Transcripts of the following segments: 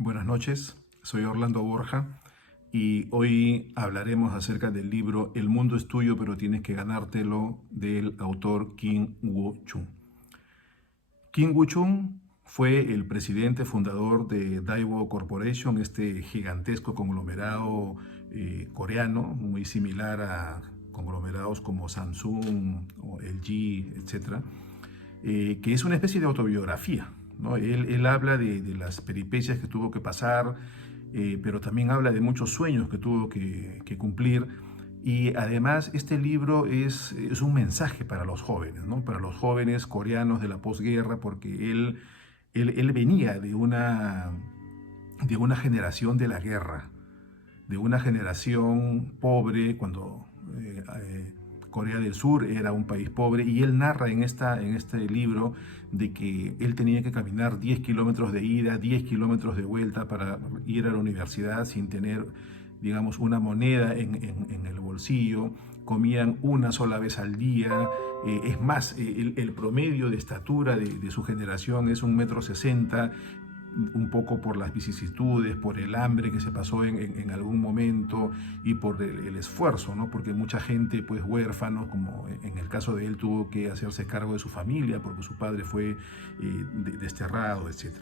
Buenas noches, soy Orlando Borja y hoy hablaremos acerca del libro El mundo es tuyo pero tienes que ganártelo del autor Kim Woo-chung. Kim Woo-chung fue el presidente fundador de Daewoo Corporation, este gigantesco conglomerado coreano, muy similar a conglomerados como Samsung o LG, etcétera, que es una especie de autobiografía, ¿no? Él habla de las peripecias que tuvo que pasar, pero también habla de muchos sueños que tuvo que cumplir. Y además este libro es un mensaje para los jóvenes, ¿no? Para los jóvenes coreanos de la posguerra, porque él venía de una generación de la guerra, de una generación pobre cuando Corea del Sur era un país pobre, y él narra en este libro de que él tenía que caminar 10 kilómetros de ida, 10 kilómetros de vuelta para ir a la universidad sin tener, digamos, una moneda en el bolsillo. Comían una sola vez al día. Es más, el promedio de estatura de su generación es 1,60 m, un poco por las vicisitudes, por el hambre que se pasó en algún momento y por el esfuerzo, ¿no? Porque mucha gente, pues huérfanos, como en el caso de él, tuvo que hacerse cargo de su familia porque su padre fue desterrado, etc.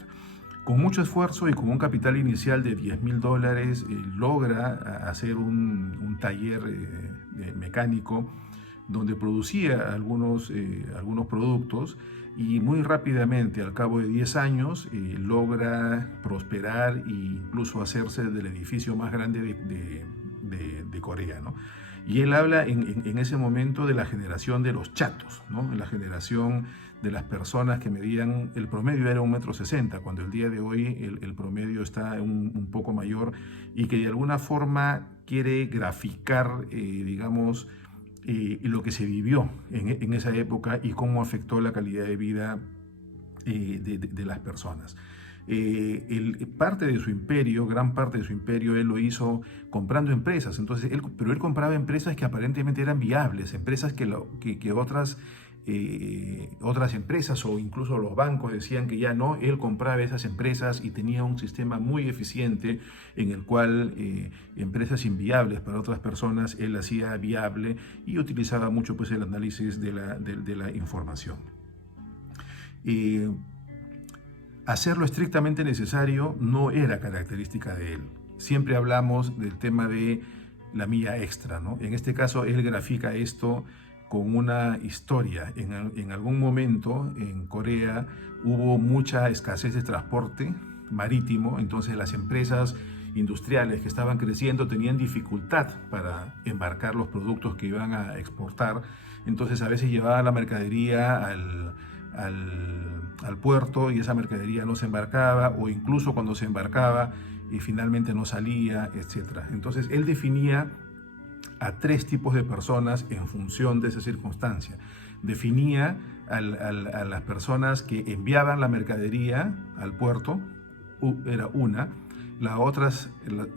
Con mucho esfuerzo y con un capital inicial de $10,000, logra hacer un taller mecánico donde producía algunos productos, y muy rápidamente, al cabo de 10 años, logra prosperar e incluso hacerse del edificio más grande de Corea, ¿no? Y él habla en ese momento de la generación de los chatos, ¿no? La generación de las personas que medían, el promedio era 1,60 m, cuando el día de hoy el promedio está un poco mayor, y que de alguna forma quiere graficar, digamos, lo que se vivió en esa época y cómo afectó la calidad de vida de las personas. Parte de su imperio, gran parte de su imperio, él lo hizo comprando empresas. Entonces, pero él compraba empresas que aparentemente eran viables, empresas que otras empresas o incluso los bancos decían que ya no. Él compraba esas empresas y tenía un sistema muy eficiente en el cual empresas inviables para otras personas él hacía viable, y utilizaba mucho, pues, el análisis de la información. Hacer lo estrictamente necesario no era característica de él. Siempre hablamos del tema de la milla extra, ¿no? En este caso, él grafica esto con una historia. En algún momento en Corea hubo mucha escasez de transporte marítimo, entonces las empresas industriales que estaban creciendo tenían dificultad para embarcar los productos que iban a exportar. Entonces a veces llevaban la mercadería al puerto y esa mercadería no se embarcaba, o incluso cuando se embarcaba y finalmente no salía, etc. Entonces él definía a tres tipos de personas en función de esa circunstancia. Definía a las personas que enviaban la mercadería al puerto, era una.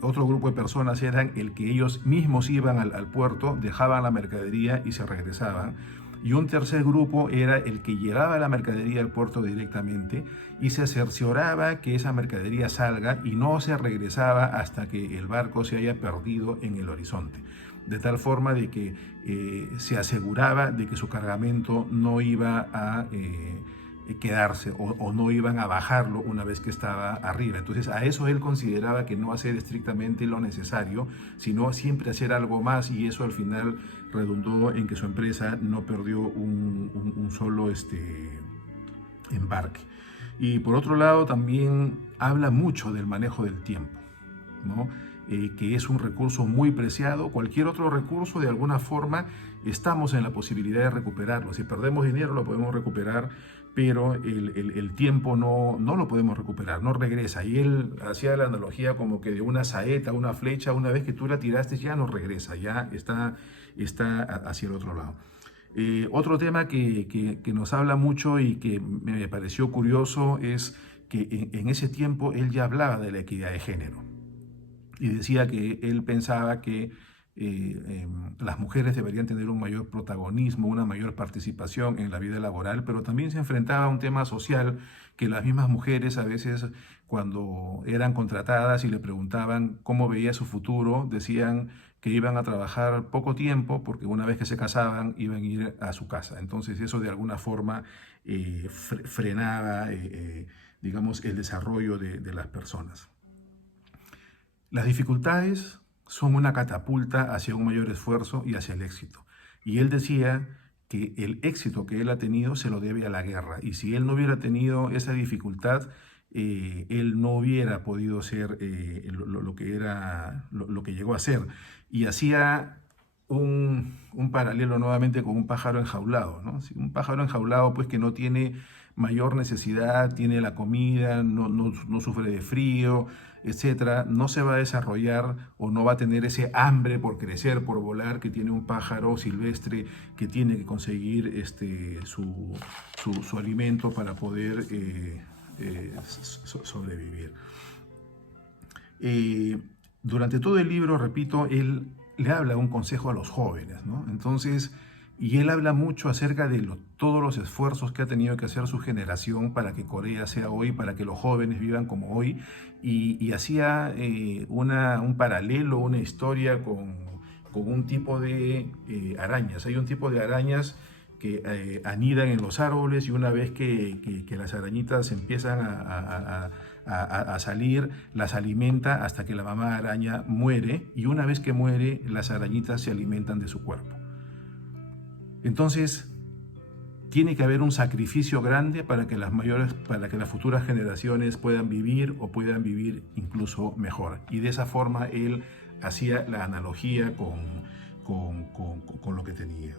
Otro grupo de personas eran el que ellos mismos iban al puerto, dejaban la mercadería y se regresaban. Y un tercer grupo era el que llevaba la mercadería al puerto directamente y se cercioraba que esa mercadería salga y no se regresaba hasta que el barco se haya perdido en el horizonte. De tal forma de que se aseguraba de que su cargamento no iba a quedarse o no iban a bajarlo una vez que estaba arriba. Entonces a eso él consideraba que no hacer estrictamente lo necesario, sino siempre hacer algo más, y eso al final redundó en que su empresa no perdió un solo embarque. Y por otro lado también habla mucho del manejo del tiempo, ¿no? Que es un recurso muy preciado. Cualquier otro recurso, de alguna forma, estamos en la posibilidad de recuperarlo. Si perdemos dinero lo podemos recuperar, pero el tiempo no lo podemos recuperar, no regresa. Y él hacía la analogía como que de una saeta, una flecha, una vez que tú la tiraste ya no regresa, ya está hacia el otro lado. Otro tema que nos habla mucho y que me pareció curioso es que en ese tiempo él ya hablaba de la equidad de género, y decía que él pensaba que las mujeres deberían tener un mayor protagonismo, una mayor participación en la vida laboral, pero también se enfrentaba a un tema social que las mismas mujeres a veces cuando eran contratadas y le preguntaban cómo veía su futuro, decían que iban a trabajar poco tiempo porque una vez que se casaban iban a ir a su casa. Entonces eso de alguna forma frenaba, digamos, el desarrollo de las personas. Las dificultades son una catapulta hacia un mayor esfuerzo y hacia el éxito. Y él decía que el éxito que él ha tenido se lo debe a la guerra. Y si él no hubiera tenido esa dificultad, él no hubiera podido ser lo que llegó a ser. Y hacía un paralelo nuevamente con un pájaro enjaulado, ¿no? Si un pájaro enjaulado pues que no tiene mayor necesidad, tiene la comida, no sufre de frío, etcétera, no se va a desarrollar o no va a tener ese hambre por crecer, por volar que tiene un pájaro silvestre que tiene que conseguir su alimento para poder sobrevivir. Durante todo el libro, repito, él le habla un consejo a los jóvenes, ¿no? Entonces, y él habla mucho acerca de todos los esfuerzos que ha tenido que hacer su generación para que Corea sea hoy, para que los jóvenes vivan como hoy, y hacía un paralelo, una historia con un tipo de arañas. Hay un tipo de arañas que anidan en los árboles y una vez que las arañitas empiezan a salir, las alimenta hasta que la mamá araña muere, y una vez que muere, las arañitas se alimentan de su cuerpo. Entonces, tiene que haber un sacrificio grande para que las futuras generaciones puedan vivir o puedan vivir incluso mejor. Y de esa forma él hacía la analogía con lo que tenía.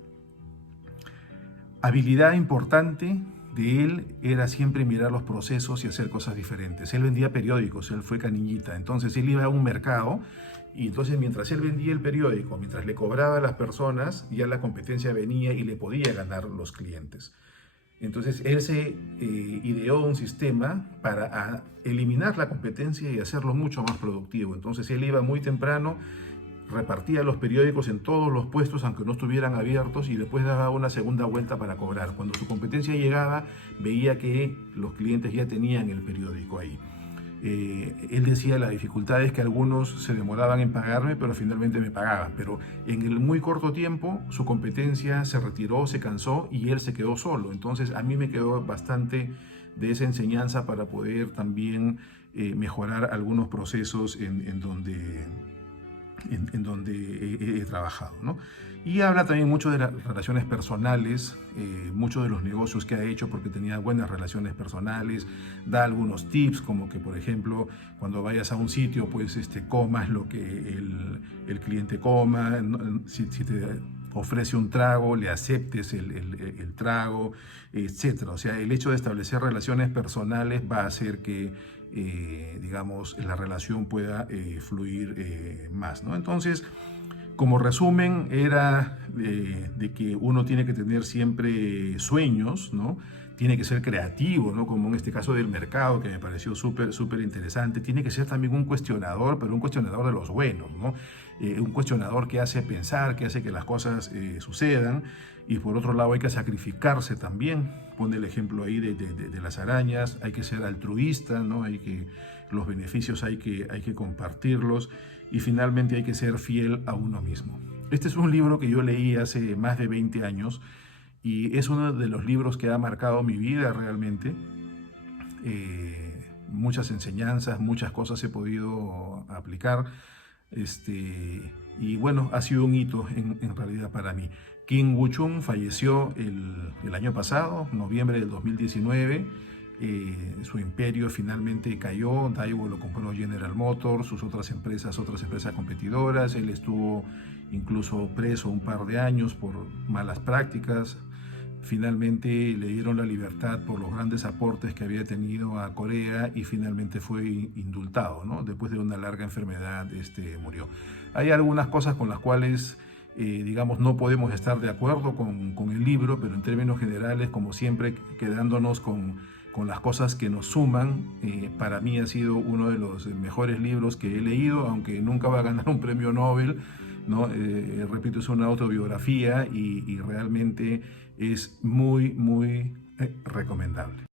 Habilidad importante de él era siempre mirar los procesos y hacer cosas diferentes. Él vendía periódicos, él fue canillita, entonces él iba a un mercado y entonces mientras él vendía el periódico, mientras le cobraba a las personas, ya la competencia venía y le podía ganar los clientes. Entonces él se ideó un sistema para eliminar la competencia y hacerlo mucho más productivo. Entonces él iba muy temprano, repartía los periódicos en todos los puestos aunque no estuvieran abiertos y después daba una segunda vuelta para cobrar. Cuando su competencia llegaba, veía que los clientes ya tenían el periódico ahí. Él decía, la dificultad es que algunos se demoraban en pagarme, pero finalmente me pagaban. Pero en el muy corto tiempo su competencia se retiró, se cansó y él se quedó solo. Entonces a mí me quedó bastante de esa enseñanza para poder también mejorar algunos procesos en donde he trabajado, ¿no? Y habla también mucho de las relaciones personales, mucho de los negocios que ha hecho porque tenía buenas relaciones personales, da algunos tips como que, por ejemplo, cuando vayas a un sitio, pues comas lo que el cliente coma, si te ofrece un trago, le aceptes el trago, etcétera. O sea, el hecho de establecer relaciones personales va a hacer que digamos, la relación pueda fluir más, ¿no? Entonces, como resumen, era de que uno tiene que tener siempre sueños, ¿no? Tiene que ser creativo, ¿no? Como en este caso del mercado, que me pareció súper interesante. Tiene que ser también un cuestionador, pero un cuestionador de los buenos, ¿no? Un cuestionador que hace pensar, que hace que las cosas sucedan. Y por otro lado hay que sacrificarse también. Pone el ejemplo ahí de las arañas. Hay que ser altruista, ¿no? Los beneficios hay que compartirlos. Y finalmente hay que ser fiel a uno mismo. Este es un libro que yo leí hace más de 20 años. Y es uno de los libros que ha marcado mi vida realmente. Muchas enseñanzas, muchas cosas he podido aplicar. Y bueno, ha sido un hito en realidad para mí. Kim Woo-chung falleció el año pasado, noviembre del 2019. Su imperio finalmente cayó. Daewoo lo compró General Motors, sus otras empresas competidoras. Él estuvo incluso preso un par de años por malas prácticas. Finalmente le dieron la libertad por los grandes aportes que había tenido a Corea y finalmente fue indultado, ¿no? Después de una larga enfermedad murió. Hay algunas cosas con las cuales digamos, no podemos estar de acuerdo con el libro, pero en términos generales, como siempre, quedándonos con las cosas que nos suman, para mí ha sido uno de los mejores libros que he leído, aunque nunca va a ganar un premio Nobel, ¿no? Repito, es una autobiografía y realmente es muy, muy recomendable.